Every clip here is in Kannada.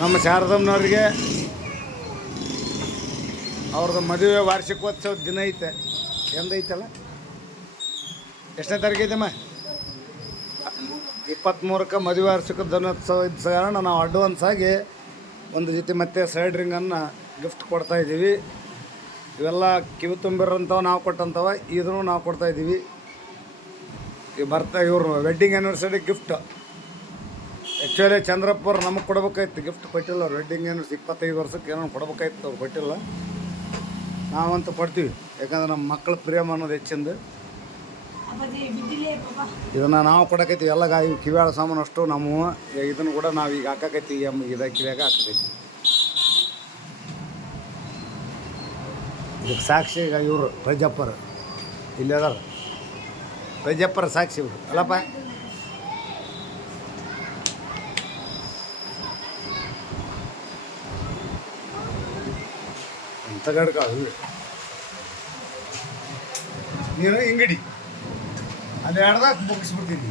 ನಮ್ಮ ಶಾರದಮ್ಮನವ್ರಿಗೆ ಅವ್ರದ್ದು ಮದುವೆ ವಾರ್ಷಿಕೋತ್ಸವದ ದಿನ ಐತೆ. ಎಂದೈತಲ್ಲ, ಎಷ್ಟನೇ ತಾರೀಕು ಐತಮ್ಮ? 23ಕ್ಕೆ ಮದುವೆ ವಾರ್ಷಿಕ ದಿನೋತ್ಸವ ಇದ್ದ ಕಾರಣ ನಾವು ಅಡ್ವಾನ್ಸ್ ಆಗಿ ಒಂದು ಜೊತೆ ಮತ್ತೆ ಸೈಡ್ ರಿಂಗನ್ನು ಗಿಫ್ಟ್ ಕೊಡ್ತಾಯಿದ್ದೀವಿ. ಇವೆಲ್ಲ ಕಿವಿ ತುಂಬಿರೋಂಥವು ನಾವು ಕೊಟ್ಟಂಥವ, ಇದನ್ನು ನಾವು ಕೊಡ್ತಾಯಿದ್ದೀವಿ. ಈ ಇವರು wedding anniversary gift actually Chandrappa ಅವ್ರು ನಮಗೆ ಕೊಡ್ಬೇಕಾಯ್ತು, ಗಿಫ್ಟ್ ಕೊಟ್ಟಿಲ್ಲ. ಅವ್ರು ವೆಡ್ಡಿಂಗ್ ಆ್ಯನಿವರ್ಸರಿ 25 ವರ್ಷಕ್ಕೆ ಏನೋ ಕೊಡ್ಬೇಕಾಯ್ತು, ಅವ್ರು ಕೊಟ್ಟಿಲ್ಲ. ನಾವಂತೂ ಕೊಡ್ತೀವಿ, ಯಾಕಂದ್ರೆ ನಮ್ಮ ಮಕ್ಕಳ ಪ್ರೇಮ ಅನ್ನೋದು ಹೆಚ್ಚಿಂದು. ಇದನ್ನು ನಾವು ಕೊಡಕೈತೀವಿ. ಎಲ್ಲ ಇವು ಕಿವ್ಯಾಳ ಸಾಮಾನು ಅಷ್ಟು ನಮ್ಮ. ಇದನ್ನು ಕೂಡ ನಾವು ಈಗ ಹಾಕಕೈತೀವಿ, ಇದು ಕಿವ್ಯಾಗ ಹಾಕಕೈತಿ. ಇದಕ್ಕೆ ಸಾಕ್ಷಿ ಈಗ ಇವರು ಪ್ರಜಪ್ಪರು ಇಲ್ಲಿ ಅದಾರ. ಪ್ರಜಪ್ಪರ ಸಾಕ್ಷಿ ಇವರು ಅಲ್ಲಪ್ಪ. ತಗಡ್ಕ ನೀನು ಹಿಂಗಡಿ ಅದು ಎಡ್ದಾಗ ಮುಗಿಸ್ಬಿಡ್ತೀನಿ.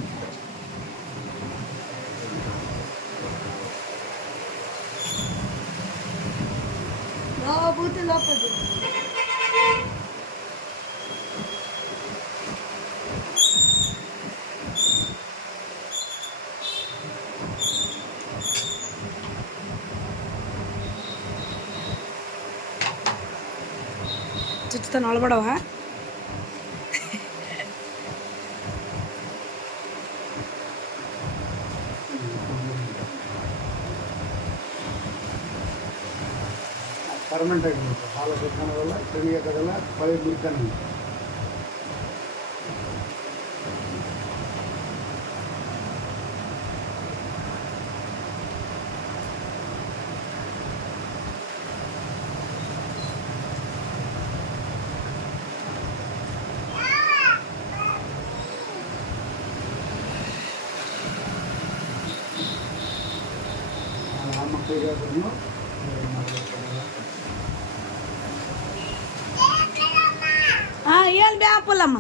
ಚುಚ್ಚುತ್ತಾನ ಒಳಬಡವ. ಪರ್ಮನೆಂಟ್ ಆಗಿರುತ್ತೆ. ಸಾಲ ಸುತ್ತಾನದಲ್ಲ, ಕಣಿಯಾಕದಲ್ಲ, ಪಳಿ ಬಿಡ್ತಾನೆ. ಮಕ್ಕಳಿಗೆ ಏನು ಬ್ಯಾಪಲ್ಲಮ್ಮ.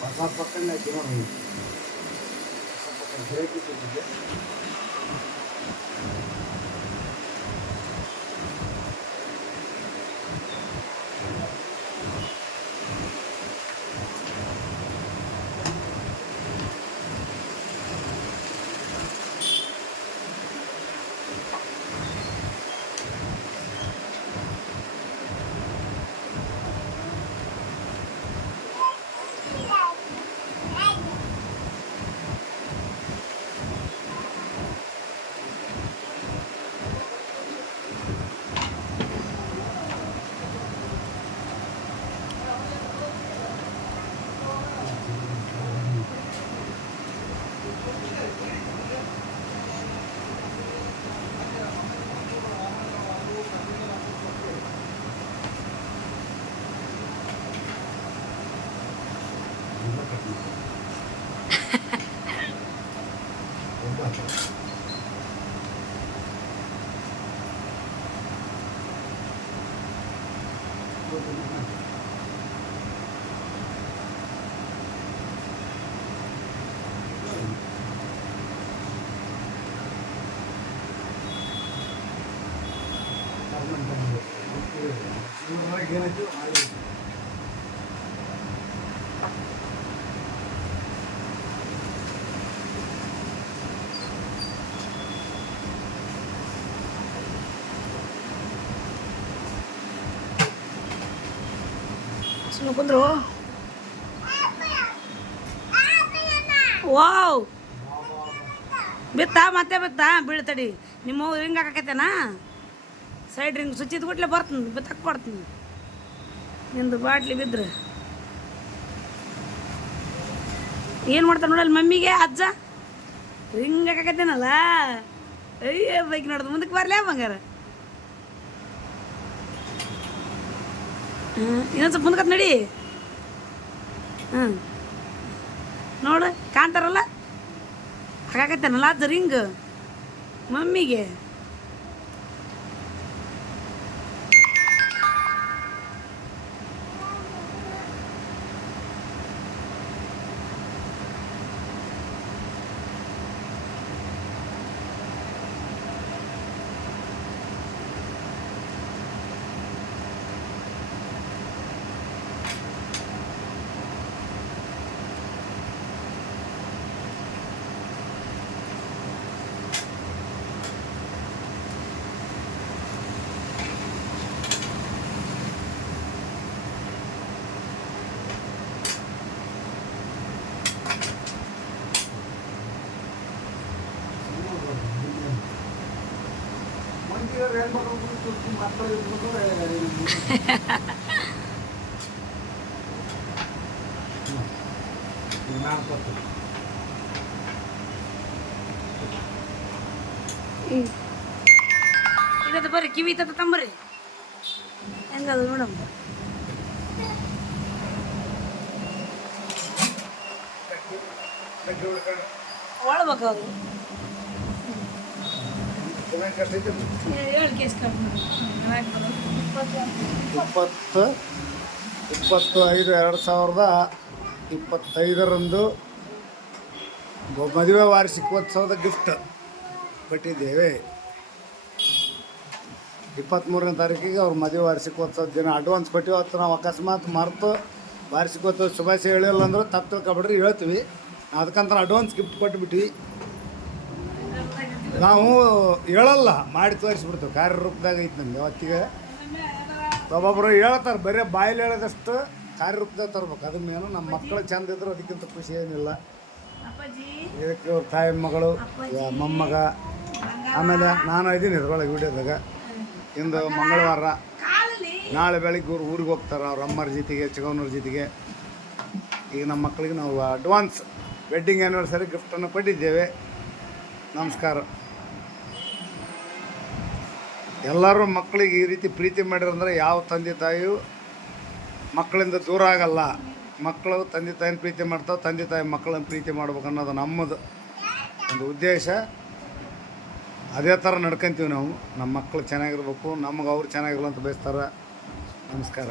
ಹೊಸ ಪಕ್ಕನೇ ಆಯ್ತು ನೋಡಿ. ಬ್ರೇಕ್ ಇಟ್ಟಿದ್ದೆ. ಏನಾಯ್ತು ಸುಮ್ಮನೆ ಕುಂದ್ರು. ವಾವ್, ಬಿತ್ತಾ ಮತ್ತೆ ಬಿತ್ತಾ ಬೀಳ್ತಡಿ. ನಿಮ್ಮ ರಿಂಗ್ ಹಾಕೈತೇನಾ? ಸೈಡ್ ರಿಂಗ್ ಸುಚ್ಚಿದ ಕೊಟ್ಲೆ ಬರ್ತೀನಿ, ಬಿತ್ತಕ್ಕೆ ಕೊಡ್ತೀನಿ. ನಿಂದು ಬಾಟ್ಲಿ ಬಿದ್ರೆ ಏನು ಮಾಡ್ತಾನೆ ನೋಡಲ್ಲ ಮಮ್ಮಿಗೆ ಅಜ್ಜ. ರಿಂಗ್ ಹಾಕೈತೇನಲ್ಲ, ಅಯ್ಯ ಬೈಕ್ ನೋಡ್ದು ಮುಂದಕ್ಕೆ ಬರಲೇ ಬಂಗಾರ. ಇನ್ನೊಂದು ಸ್ವಲ್ಪ ಮುಂದಕ್ಕೆ ನಡಿ. ಹ್ಞೂ ನೋಡು ಕಾಣ್ತಾರಲ್ಲ ಹಾಗಾಕತ್ತೇನಲ್ಲ ಅದು ರಿಂಗ್ ಮಮ್ಮಿಗೆ. ಇದದು ಬರ್ರಿ ಕಿವಿ ತತ್ತ ತಂಬರ್ರಿ ಹೆಂಗದು ನೋಡಮ್ಮ. ಒಳ್ಬೇಕು ಅವರು ಹೇಳಿ ಕೇಸ್ ಕಟ್ ಮಾಡಿ 20/5/2025 ಮದುವೆ ವಾರ್ಷಿಕೋತ್ಸವದ ಗಿಫ್ಟ್ ಕೊಟ್ಟಿದ್ದೇವೆ. 23ನೇ ತಾರೀಕಿಗೆ ಅವ್ರ ಮದುವೆ ವಾರ್ಷಿಕೋತ್ಸವದ ದಿನ ಅಡ್ವಾನ್ಸ್ ಕೊಟ್ಟಿವಿ. ಅವತ್ತು ನಾವು ಅಕಸ್ಮಾತ್ ಮರೆತು ವಾರ್ಷಿಕೋತ್ಸವ ಶುಭಾಶಯ ಹೇಳಿಲ್ಲ ಅಂದ್ರೆ ತಪ್ಪು ತಿಳ್ಕೊಬಿಡ್ರಿ, ಹೇಳ್ತೀವಿ. ಅದಕ್ಕಂತ ಅಡ್ವಾನ್ಸ್ ಗಿಫ್ಟ್ ಕೊಟ್ಬಿಟ್ವಿ. ನಾವು ಹೇಳಲ್ಲ, ಮಾಡಿ ತೋರಿಸ್ಬಿಡ್ತೀವಿ. ಕಾರ್ಯರೂಪದಾಗ ಐತೆ ನಮ್ಗೆ ಅವತ್ತಿಗೆ. ಒಬ್ಬೊಬ್ಬರು ಹೇಳ್ತಾರೆ ಬರೀ ಬಾಯಲ್ಲಿ ಹೇಳೋದಷ್ಟು ಕಾರ್ಯರೂಪದಾಗ ತರ್ಬೇಕು. ಅದ್ರ ಮೇನು ನಮ್ಮ ಮಕ್ಕಳು ಚಂದ ಇದ್ರು ಅದಕ್ಕಿಂತ ಖುಷಿ ಏನಿಲ್ಲ. ಇದಕ್ಕೆ ಅವ್ರ ತಾಯಿ ಮಗಳು ಮೊಮ್ಮಗ, ಆಮೇಲೆ ನಾನು ಇದ್ದೀನಿ ಇದ್ರೊಳಗೆ ವಿಡಿಯೋದಾಗ. ಇಂದು ಮಂಗಳವಾರ, ನಾಳೆ ಬೆಳಿಗ್ಗೆ ಊರಿಗೆ ಹೋಗ್ತಾರೆ ಅವ್ರ ಅಮ್ಮರ ಜೊತೆಗೆ, ಚಿಕ್ಕವನವ್ರ ಜೊತೆಗೆ. ಈಗ ನಮ್ಮ ಮಕ್ಕಳಿಗೆ ನಾವು ಅಡ್ವಾನ್ಸ್ ವೆಡ್ಡಿಂಗ್ ಆ್ಯನಿವರ್ಸರಿ ಗಿಫ್ಟನ್ನು ಕೊಟ್ಟಿದ್ದೇವೆ. ನಮಸ್ಕಾರ. ಎಲ್ಲರೂ ಮಕ್ಕಳಿಗೆ ಈ ರೀತಿ ಪ್ರೀತಿ ಮಾಡಿರಂದ್ರೆ ಯಾವ ತಂದೆ ತಾಯಿಯು ಮಕ್ಕಳಿಂದ ದೂರ ಆಗಲ್ಲ. ಮಕ್ಕಳು ತಂದೆ ತಾಯಿನ ಪ್ರೀತಿ ಮಾಡ್ತಾವೆ, ತಂದೆ ತಾಯಿ ಮಕ್ಕಳನ್ನ ಪ್ರೀತಿ ಮಾಡ್ಬೇಕು ಅನ್ನೋದು ನಮ್ಮದು ಒಂದು ಉದ್ದೇಶ. ಅದೇ ಥರ ನಡ್ಕೊಂತೀವಿ ನಾವು. ನಮ್ಮ ಮಕ್ಕಳು ಚೆನ್ನಾಗಿರ್ಬೇಕು, ನಮಗೆ ಅವ್ರು ಚೆನ್ನಾಗಿರಲ್ಲ ಅಂತ ಬಯಸ್ತಾರೆ. ನಮಸ್ಕಾರ.